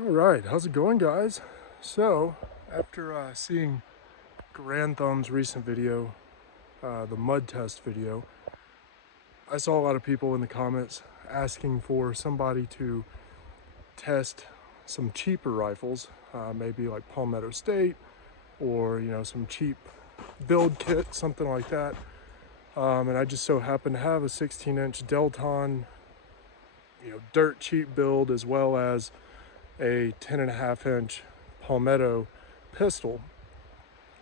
All right, how's it going, guys? So, after seeing Garand Thumb's recent video, the mud test video, I saw a lot of people in the comments asking for somebody to test some cheaper rifles, maybe like Palmetto State, or some cheap build kit, something like that. And I just so happen to have a 16-inch Delton, dirt cheap build, as well as a 10.5-inch Palmetto pistol.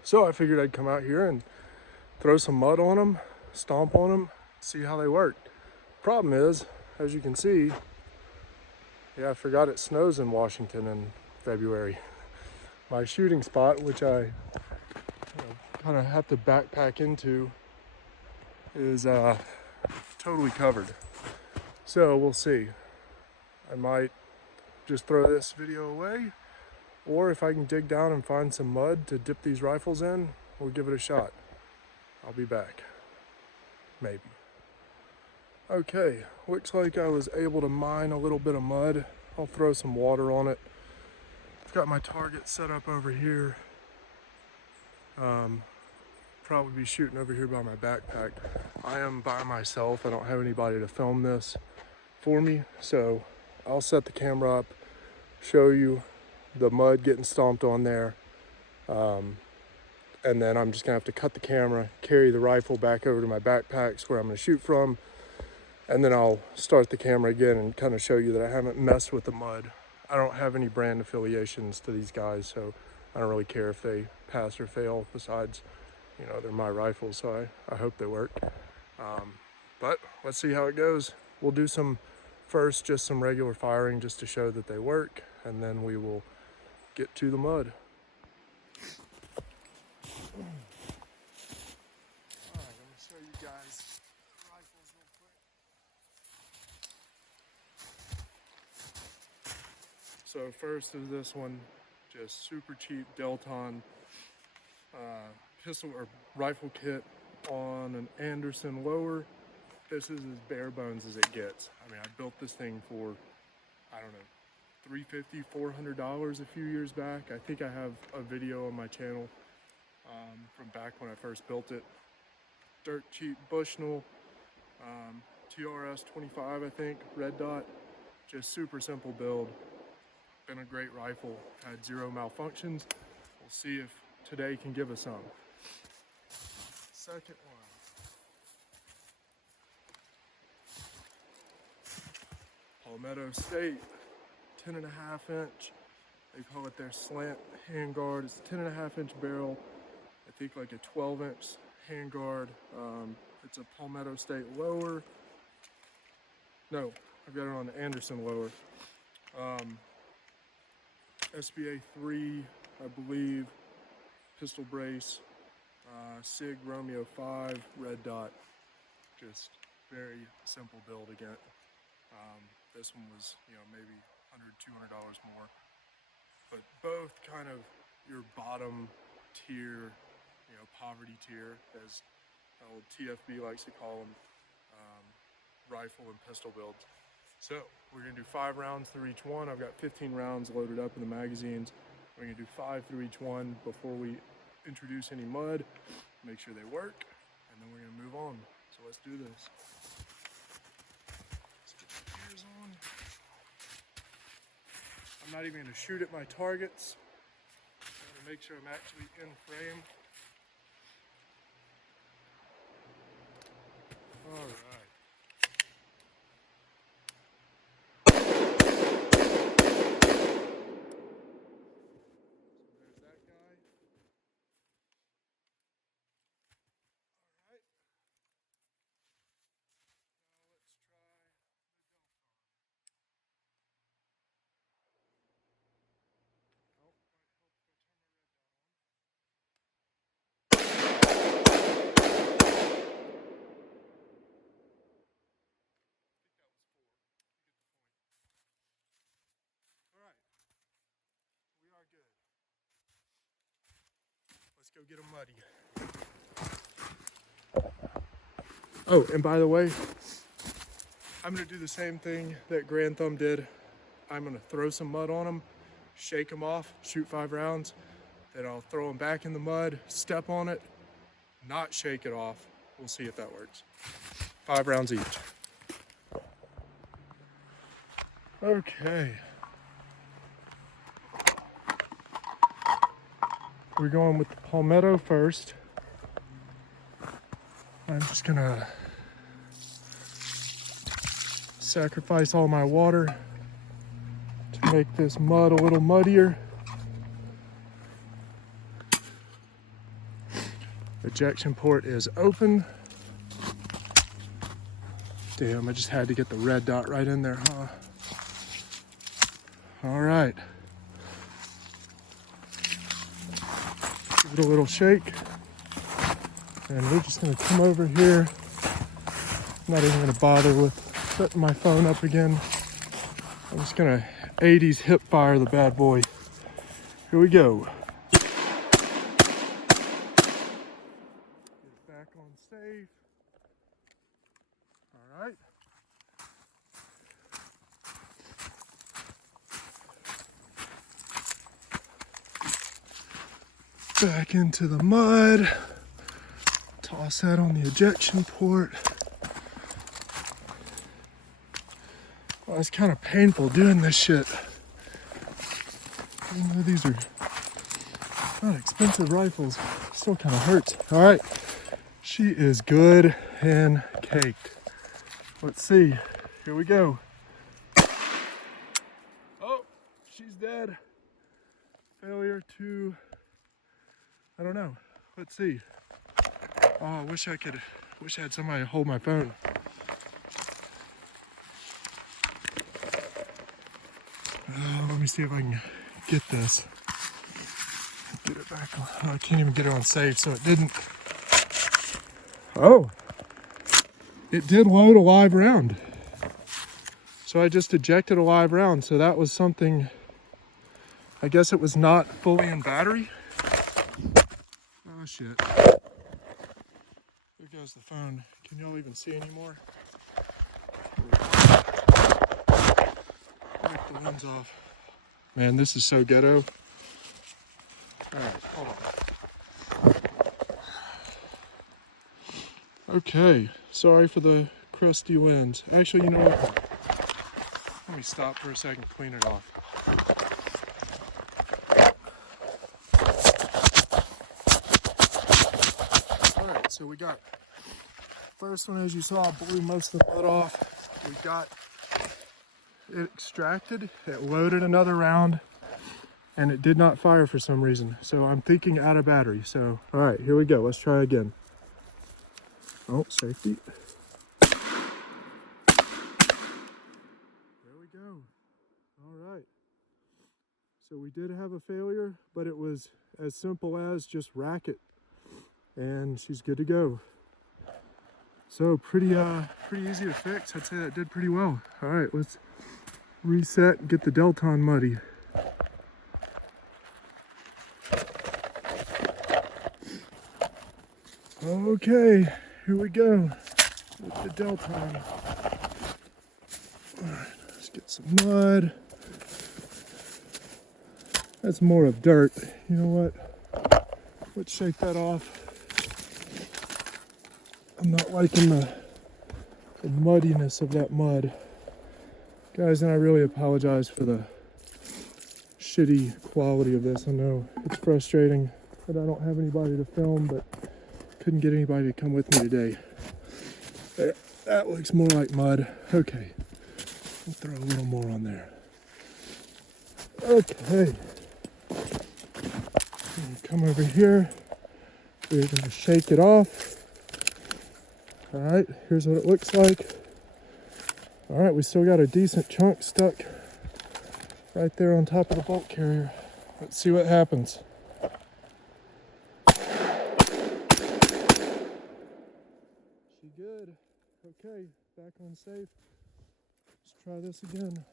So I figured I'd come out here and throw some mud on them, stomp on them, see how they work. Problem is, as you can see, I forgot it snows in Washington in February. My shooting spot, which I kind of have to backpack into, is totally covered. So we'll see. I might just throw this video away, or if I can dig down and find some mud to dip these rifles in, we'll give it a shot. I'll be back. Maybe. Okay, looks like I was able to mine a little bit of mud. I'll throw some water on it. I've got my target set up over here. Probably be shooting over here by my backpack. I am by myself. I don't have anybody to film this for me, so I'll set the camera up, show you the mud getting stomped on there, and then I'm just gonna have to cut the camera, carry the rifle back over to my backpacks where I'm gonna shoot from, and then I'll start the camera again and kind of show you that I haven't messed with the mud. I don't have any brand affiliations to these guys, so I don't really care if they pass or fail. Besides, they're my rifles, so I hope they work. But let's see how it goes. We'll do just some regular firing just to show that they work, and then we will get to the mud. All right, I'm gonna show you guys the rifles real quick. So first is this one, just super cheap Delton pistol or rifle kit on an Anderson lower. This is as bare bones as it gets. I mean, I built this thing for, I don't know, $350, $400 a few years back. I think I have a video on my channel from back when I first built it. Dirt cheap Bushnell, TRS 25, I think, red dot. Just super simple build. Been a great rifle, had zero malfunctions. We'll see if today can give us some. Second one. Palmetto State, 10.5-inch. They call it their slant handguard. It's a 10.5-inch barrel. I think like a 12-inch handguard. It's a Palmetto State lower. No, I've got it on the Anderson lower. SBA 3, I believe. Pistol brace. SIG Romeo 5, red dot. Just very simple build again. This one was, maybe $100, $200 more. But both kind of your bottom tier, poverty tier, as old TFB likes to call them, rifle and pistol builds. So we're gonna do 5 rounds through each one. I've got 15 rounds loaded up in the magazines. We're gonna do 5 through each one before we introduce any mud, make sure they work, and then we're gonna move on. So let's do this. On. I'm not even going to shoot at my targets. I'm going to make sure I'm actually in frame. All right. So there's that guy. All right. Let's go get them muddy. Oh, and by the way, I'm gonna do the same thing that Garand Thumb did. I'm gonna throw some mud on them, shake them off, shoot 5 rounds, then I'll throw them back in the mud, step on it, not shake it off. We'll see if that works. 5 rounds each. Okay. We're going with the palmetto first. I'm just gonna sacrifice all my water to make this mud a little muddier. Ejection port is open. Damn, I just had to get the red dot right in there, huh? All right. Give it a little shake. And we're just gonna come over here. I'm not even gonna bother with setting my phone up again. I'm just gonna 80s hip fire the bad boy. Here we go. Get it back on safe. All right. Back into the mud. Toss that on the ejection port. Well, it's kind of painful doing this shit. Even though these are not expensive rifles, it still kind of hurts. All right, she is good and caked. Let's see, here we go. Oh, she's dead. Failure to, I don't know, let's see. Oh, I wish I had somebody to hold my phone. Let me see if I can get this. Get it back on. Oh, I can't even get it on safe, so it didn't. Oh, it did load a live round. So I just ejected a live round, so that was something. I guess it was not fully in battery. Oh shit. There goes the phone. Can y'all even see anymore? Wipe the lens off. Man, this is so ghetto. Alright, hold on. Okay, sorry for the crusty lens. Actually, you know what? Let me stop for a second, clean it off. Alright, so we got first one, as you saw, blew most of the mud off. We got it extracted, it loaded another round, and it did not fire for some reason. So I'm thinking out of battery. So, all right, here we go. Let's try again. Oh, safety. There we go. All right. So we did have a failure, but it was as simple as just rack it, and she's good to go. So pretty easy to fix. I'd say that did pretty well. All right, let's reset and get the Delton muddy. Okay, here we go with the Delton. All right, let's get some mud. That's more of dirt. You know what? Let's shake that off. I'm not liking the muddiness of that mud. Guys, and I really apologize for the shitty quality of this. I know it's frustrating that I don't have anybody to film, but couldn't get anybody to come with me today. That looks more like mud. Okay, we'll throw a little more on there. Okay, come over here. We're gonna shake it off. All right, here's what it looks like. All right, we still got a decent chunk stuck right there on top of the bolt carrier. Let's see what happens. She good. Okay, back on safe. Let's try this again.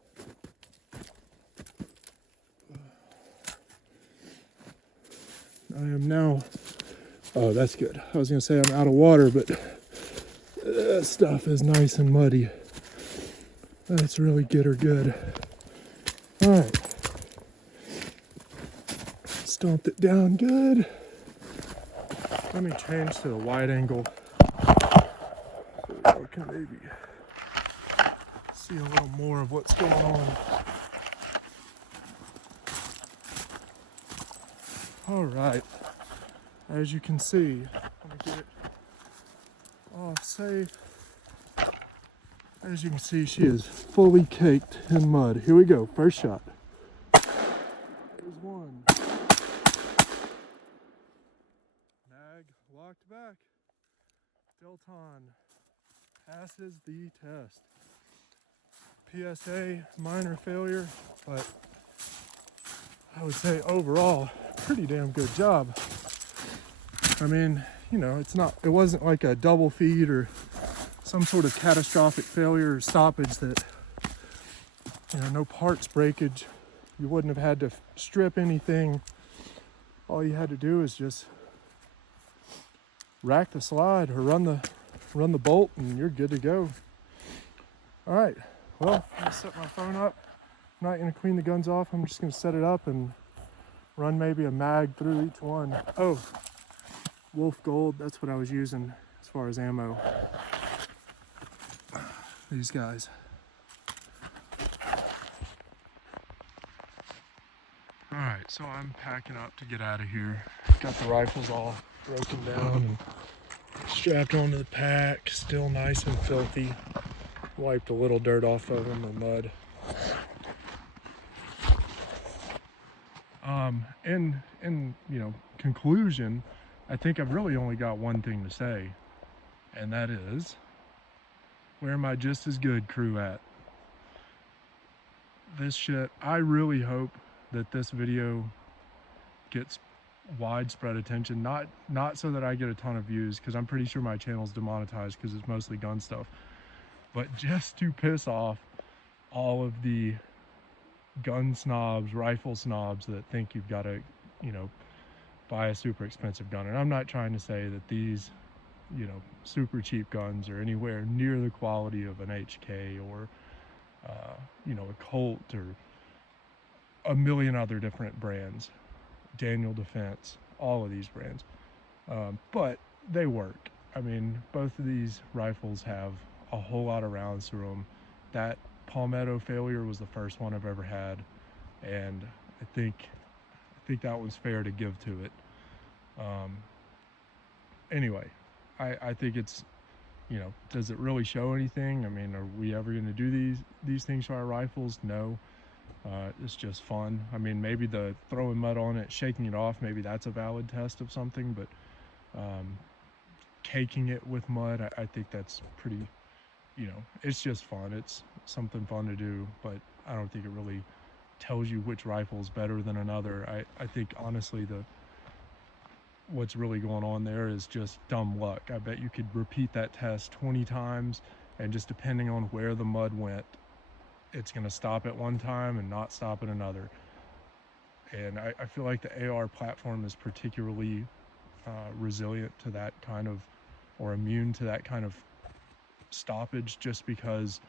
I am now, oh, that's good. I was gonna say I'm out of water, but this stuff is nice and muddy. That's really good or good. All right. Stomped it down good. Let me change to the wide angle so we can maybe see a little more of what's going on. All right, as you can see, let me get it off safe. As you can see, she is fully caked in mud. Here we go, first shot. There's one. Mag locked back. Delton passes the test. PSA, minor failure, but I would say overall, pretty damn good job. I mean, you know, it wasn't like a double feed or some sort of catastrophic failure or stoppage that, you know, no parts breakage. You wouldn't have had to strip anything. All you had to do is just rack the slide or run the bolt and you're good to go. All right, well, I'm gonna set my phone up. I'm not gonna clean the guns off. I'm just gonna set it up and run maybe a mag through each one. Oh, Wolf Gold, that's what I was using as far as ammo. These guys. All right, so I'm packing up to get out of here. Got the rifles all broken down and strapped onto the pack, still nice and filthy. Wiped a little dirt off of them, or mud. In you know, conclusion, I think I've really only got one thing to say, and that is, where my just as good crew at? This shit, I really hope that this video gets widespread attention, not so that I get a ton of views, because I'm pretty sure my channel's demonetized because it's mostly gun stuff, but just to piss off all of the gun snobs, rifle snobs that think you've got to, you know, buy a super expensive gun. And I'm not trying to say that these, you know, super cheap guns are anywhere near the quality of an HK or, you know, a Colt or a million other different brands, Daniel Defense, all of these brands. But they work. I mean, both of these rifles have a whole lot of rounds through them. That Palmetto failure was the first one I've ever had, and I think that was fair to give to it. Anyway, I think it's, you know, does it really show anything? I mean, are we ever going to do these things to our rifles? No. It's just fun. I mean, maybe the throwing mud on it, shaking it off, maybe that's a valid test of something, but caking it with mud, I think that's pretty, you know, it's just fun. It's something fun to do, but I don't think it really tells you which rifle is better than another. I think honestly what's really going on there is just dumb luck. I bet you could repeat that test 20 times, and just depending on where the mud went, it's going to stop at one time and not stop at another. And I feel like the AR platform is particularly resilient to that kind of, or immune to that kind of stoppage, just because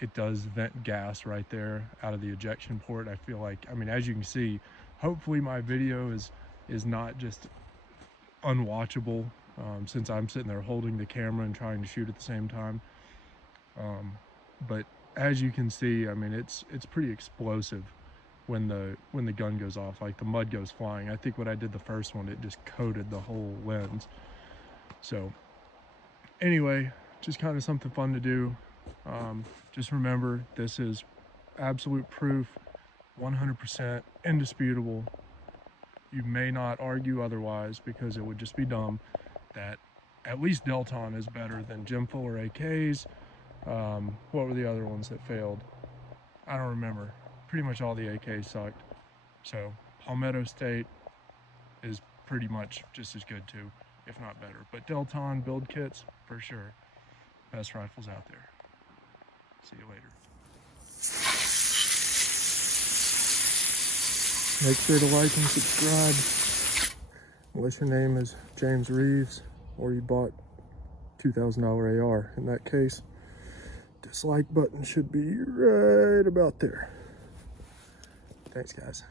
it does vent gas right there out of the ejection port. I feel like, I mean, as you can see, hopefully my video is not just unwatchable, since I'm sitting there holding the camera and trying to shoot at the same time. But as you can see, I mean, it's pretty explosive when the gun goes off, like the mud goes flying. I think when I did the first one, it just coated the whole lens. So anyway, just kind of something fun to do. Just remember, this is absolute proof, 100% indisputable. You may not argue otherwise, because it would just be dumb, that at least Delton is better than Jim Fuller AKs. What were the other ones that failed? I don't remember. Pretty much all the AKs sucked. So Palmetto State is pretty much just as good too, if not better. But Delton build kits, for sure, best rifles out there. See you later. Make sure to like and subscribe. Unless your name is James Reeves or you bought $2,000 AR. In that case, dislike button should be right about there. Thanks, guys.